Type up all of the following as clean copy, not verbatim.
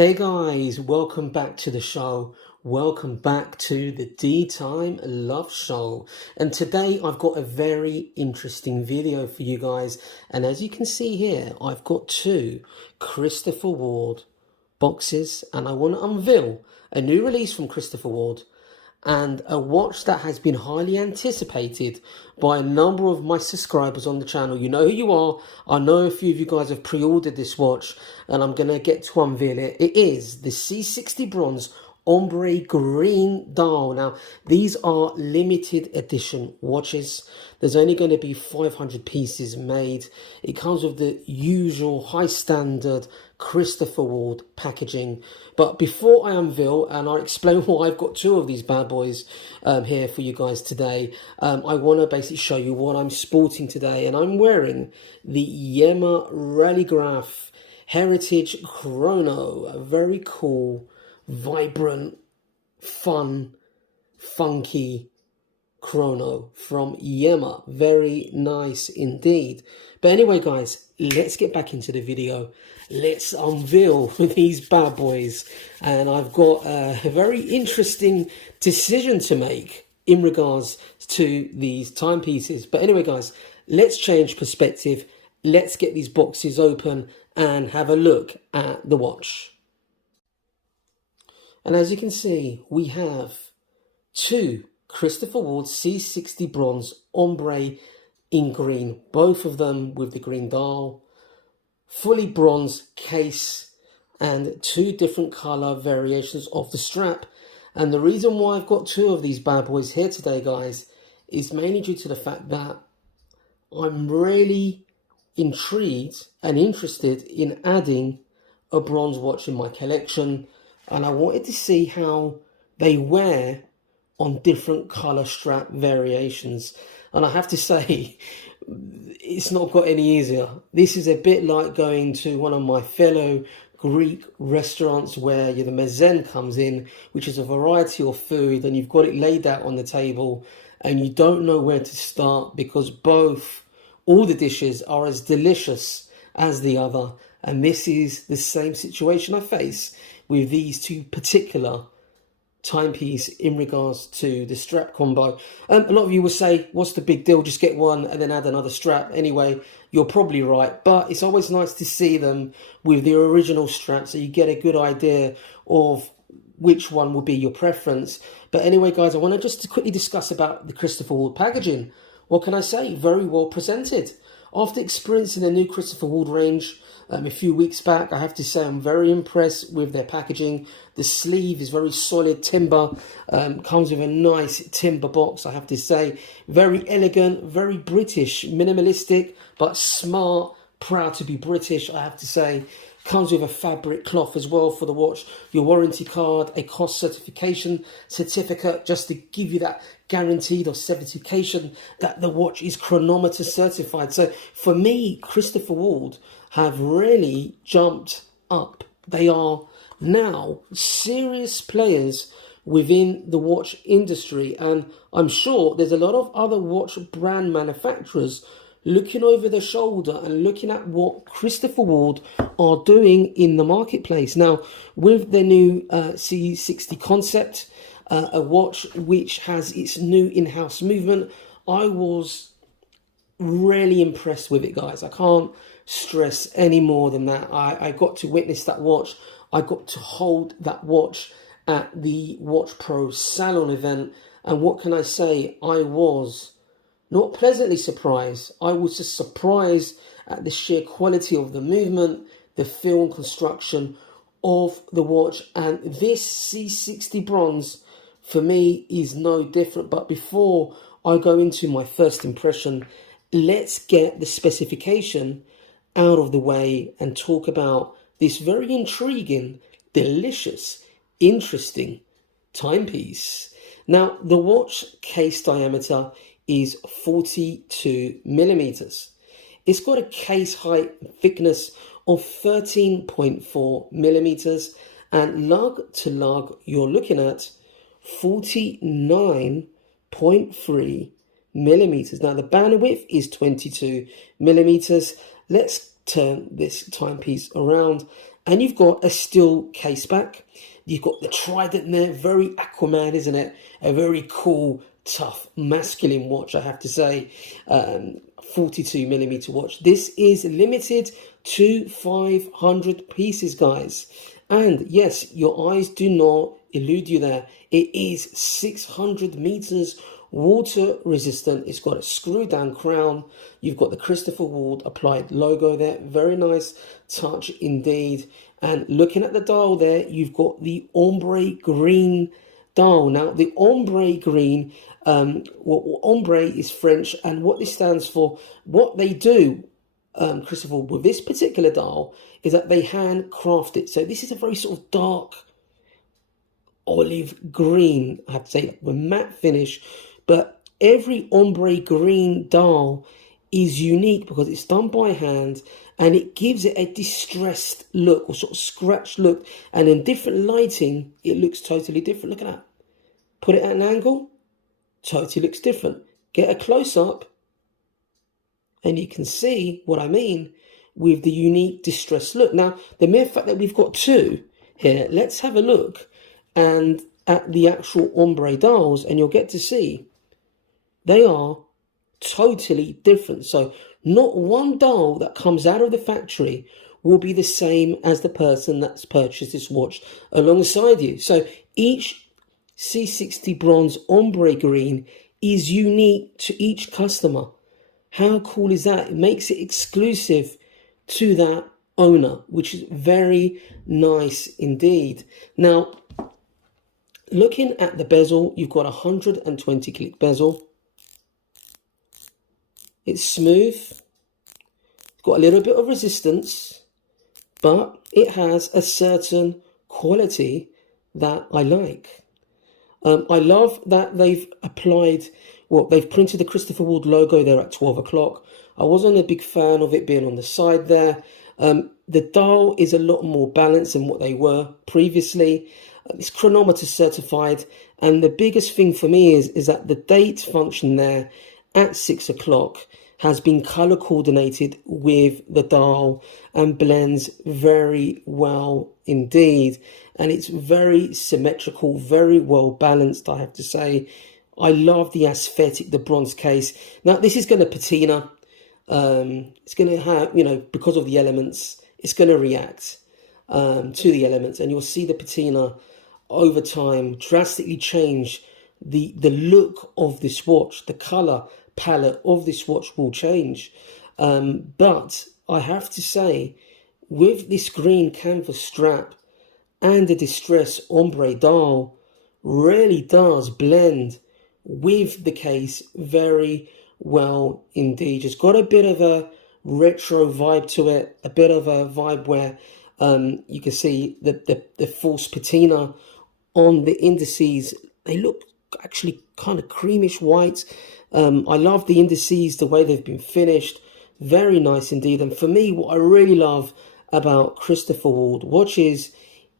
Hey guys, welcome back to the show. Welcome back to the DeeTimeLove show. And today I've got a very interesting video for you guys. And as you can see here, I've got two Christopher Ward boxes and I want to unveil a new release from Christopher Ward and a watch that has been highly anticipated by a number of my subscribers on the channel. You know who you are. I know a few of you guys have pre-ordered this watch and I'm going to get to unveil it. It is the C60 bronze Ombré green dial. Now, these are limited edition watches. There's only going to be 500 pieces made. It comes with the usual high standard Christopher Ward packaging. But before I unveil and I explain why I've got two of these bad boys here for you guys today, I want to basically show you what I'm sporting today. And I'm wearing the Yema Rallygraph Heritage Chrono, a very cool, vibrant, fun, funky chrono from Yema. Very nice indeed. But anyway guys, let's get back into the video. Let's unveil these bad boys. And I've got a very interesting decision to make in regards to these timepieces. But anyway guys, let's change perspective. Let's get these boxes open and have a look at the watch. And as you can see, we have two Christopher Ward C60 bronze Ombré in green, both of them with the green dial, fully bronze case, and two different color variations of the strap. And the reason why I've got two of these bad boys here today, guys, is mainly due to the fact that I'm really intrigued and interested in adding a bronze watch in my collection. And I wanted to see how they wear on different color strap variations. And I have to say, it's not got any easier. This is a bit like going to one of my fellow Greek restaurants where the Bezel comes in, which is a variety of food, and you've got it laid out on the table and you don't know where to start because all the dishes are as delicious as the other. And this is the same situation I face with these two particular timepiece in regards to the strap combo. A lot of you will say, what's the big deal? Just get one and then add another strap. Anyway, you're probably right, but it's always nice to see them with the original strap so you get a good idea of which one will be your preference. But anyway, guys, I want to just quickly discuss about the Christopher Ward packaging. What can I say? Very well presented. After experiencing the new Christopher Ward range a few weeks back, I have to say I'm very impressed with their packaging. The sleeve is very solid timber, comes with a nice timber box, I have to say. Very elegant, very British, minimalistic, but smart, proud to be British, I have to say. Comes with a fabric cloth as well for the watch, your warranty card, a cost certification certificate, just to give you that guaranteed or certification that the watch is chronometer certified. So for me, Christopher Ward have really jumped up. They are now serious players within the watch industry, and I'm sure there's a lot of other watch brand manufacturers looking over their shoulder and looking at what Christopher Ward are doing in the marketplace. Now, with their new C60 concept, a watch which has its new in-house movement, I was really impressed with it, guys. I can't stress any more than that. I got to witness that watch. I got to hold that watch at the Watch Pro Salon event. And what can I say? I was not pleasantly surprised. I was just surprised at the sheer quality of the movement, the feel and construction of the watch. And this C60 bronze, for me, is no different. But before I go into my first impression, let's get the specification out of the way and talk about this very intriguing, delicious, interesting timepiece. Now, the watch case diameter is 42 millimeters. It's got a case height and thickness of 13.4 millimeters, and lug to lug you're looking at 49.3 millimeters. Now the bandwidth is 22 millimeters. Let's turn this timepiece around and you've got a steel case back. You've got the trident there, very Aquaman, isn't it? A very cool, tough, masculine watch, I have to say. 42mm watch. This is limited to 500 pieces, guys. And yes, your eyes do not elude you there. It is 600 meters water resistant. It's got a screw down crown. You've got the Christopher Ward applied logo there. Very nice touch indeed. And looking at the dial there, you've got the ombre green dial. Now the ombre green, ombre is French, and what this stands for, what they do, Christopher, with this particular dial is that they handcraft it. So this is a very sort of dark olive green, I have to say, with matte finish. But every ombre green dial is unique because it's done by hand, and it gives it a distressed look, or sort of scratched look. And in different lighting, it looks totally different. Look at that. Put it at an angle, totally looks different. Get a close up, and you can see what I mean with the unique distressed look. Now, the mere fact that we've got two here, let's have a look and at the actual ombre dials, and you'll get to see they are totally different. So not one dial that comes out of the factory will be the same as the person that's purchased this watch alongside you. So each C60 bronze ombre green is unique to each customer. How cool is that? It makes it exclusive to that owner, which is very nice indeed. Now, looking at the bezel, you've got a 120 click bezel. It's smooth, it's got a little bit of resistance, but it has a certain quality that I like. I love that they've applied, well, they've printed the Christopher Ward logo there at 12 o'clock. I wasn't a big fan of it being on the side there. The dial is a lot more balanced than what they were previously. It's chronometer certified, and the biggest thing for me is that the date function there at 6 o'clock has been color coordinated with the dial and blends very well indeed. And it's very symmetrical, very well balanced, I have to say. I love the aesthetic, the bronze case. Now, this is going to patina. It's going to have, you know, because of the elements, it's going to react to the elements. And you'll see the patina over time drastically change the look of this watch. The color palette of this watch will change. But I have to say, with this green canvas strap and the distress ombre dial, really does blend with the case very well indeed. It's got a bit of a retro vibe to it, a bit of a vibe where you can see the false patina on the indices. They look actually kind of creamish white. I love the indices, the way they've been finished. Very nice indeed. And for me, what I really love about Christopher Ward watches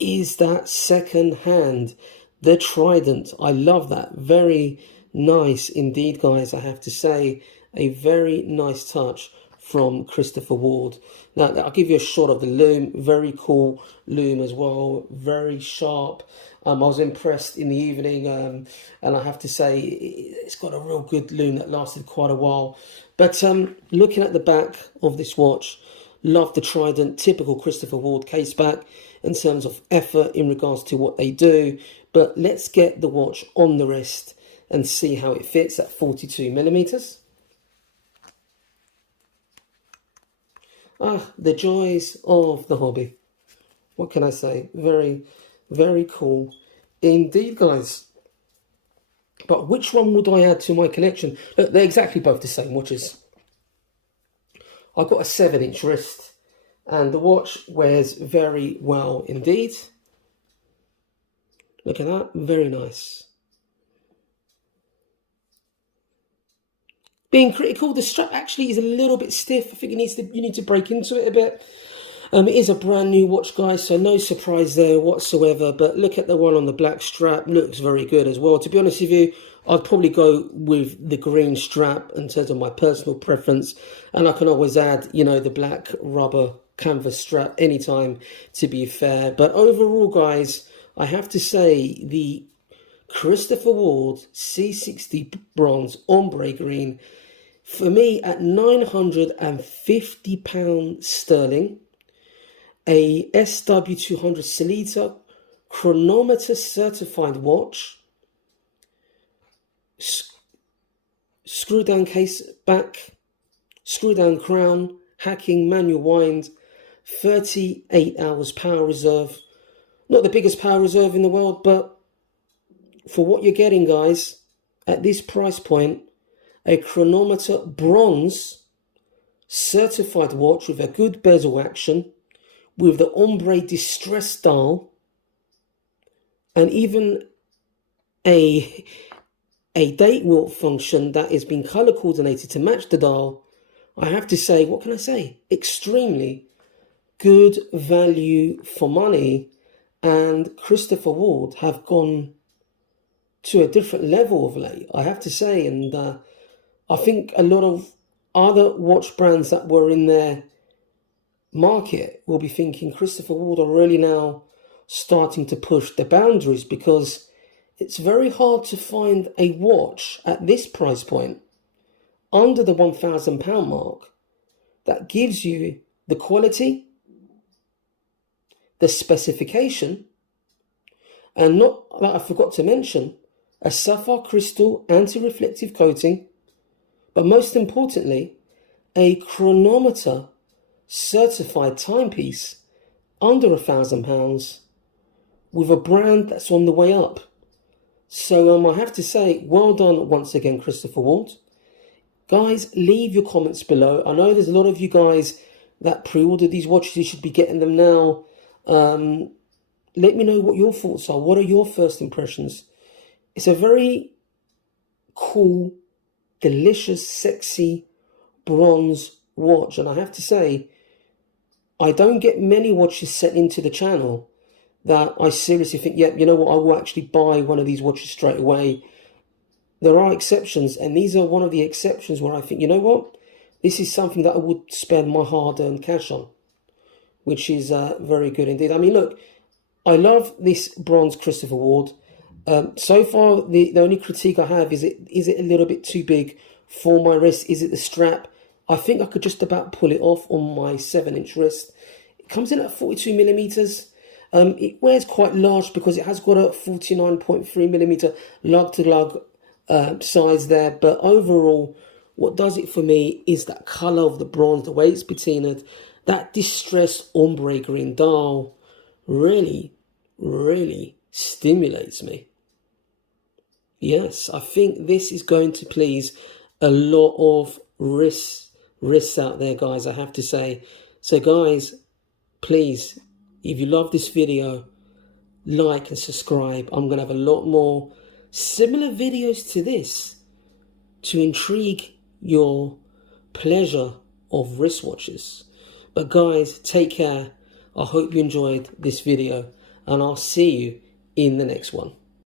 is that second hand, the trident. I love that. Very nice indeed, guys, I have to say. A very nice touch from Christopher Ward. Now, I'll give you a shot of the loom. Very cool loom as well. Very sharp. I was impressed in the evening, and I have to say it's got a real good loom that lasted quite a while. But looking at the back of this watch, love the trident, typical Christopher Ward case back in terms of effort in regards to what they do. But let's get the watch on the wrist and see how it fits at 42mm. Ah, the joys of the hobby. What can I say? Very, very cool indeed, guys. But which one would I add to my collection? Look, they're exactly both the same watches. I've got a 7-inch wrist, and the watch wears very well indeed. Look at that, very nice. Being critical, the strap actually is a little bit stiff. I think you need to break into it a bit. It is a brand new watch, guys, so no surprise there whatsoever. But look at the one on the black strap, looks very good as well. To be honest with you, I'd probably go with the green strap in terms of my personal preference. And I can always add, you know, the black rubber canvas strap anytime, to be fair. But overall, guys, I have to say the Christopher Ward C60 bronze ombre green, for me at £950 sterling, a SW200 Celita chronometer certified watch, screw down case back, screw down crown, hacking, manual wind, 38 hours power reserve. Not the biggest power reserve in the world, but for what you're getting, guys, at this price point, a chronometer bronze certified watch with a good bezel action, with the ombre distress dial, and even a date wheel function that has been color coordinated to match the dial. I have to say, what can I say? Extremely good value for money, and Christopher Ward have gone to a different level of late, I have to say. And I think a lot of other watch brands that were in their market will be thinking Christopher Ward are really now starting to push the boundaries, because it's very hard to find a watch at this price point under the £1,000 mark that gives you the quality, the specification, and not that I forgot to mention, a sapphire crystal anti-reflective coating, but most importantly, a chronometer certified timepiece under £1,000 with a brand that's on the way up. So I have to say, well done once again, Christopher Ward. Guys, leave your comments below. I know there's a lot of you guys that pre-ordered these watches. You should be getting them now. Let me know what your thoughts are. What are your first impressions? It's a very cool, delicious, sexy bronze watch. And I have to say, I don't get many watches sent into the channel that I seriously think, yeah, you know what, I will actually buy one of these watches straight away. There are exceptions, and these are one of the exceptions where I think, you know what, this is something that I would spend my hard-earned cash on, which is very good indeed. I mean, look, I love this bronze Christopher Ward. So far, the only critique I have is it a little bit too big for my wrist? Is it the strap? I think I could just about pull it off on my 7-inch wrist. It comes in at 42mm. It wears quite large because it has got a 49.3mm lug-to-lug size there. But overall, what does it for me is that colour of the bronze, the way it's patinaed, that distressed ombre green dial really, really stimulates me. Yes, I think this is going to please a lot of wrists out there, guys, I have to say. So guys, please, if you love this video, like and subscribe. I'm going to have a lot more similar videos to this to intrigue your pleasure of wristwatches. But guys, take care. I hope you enjoyed this video, and I'll see you in the next one.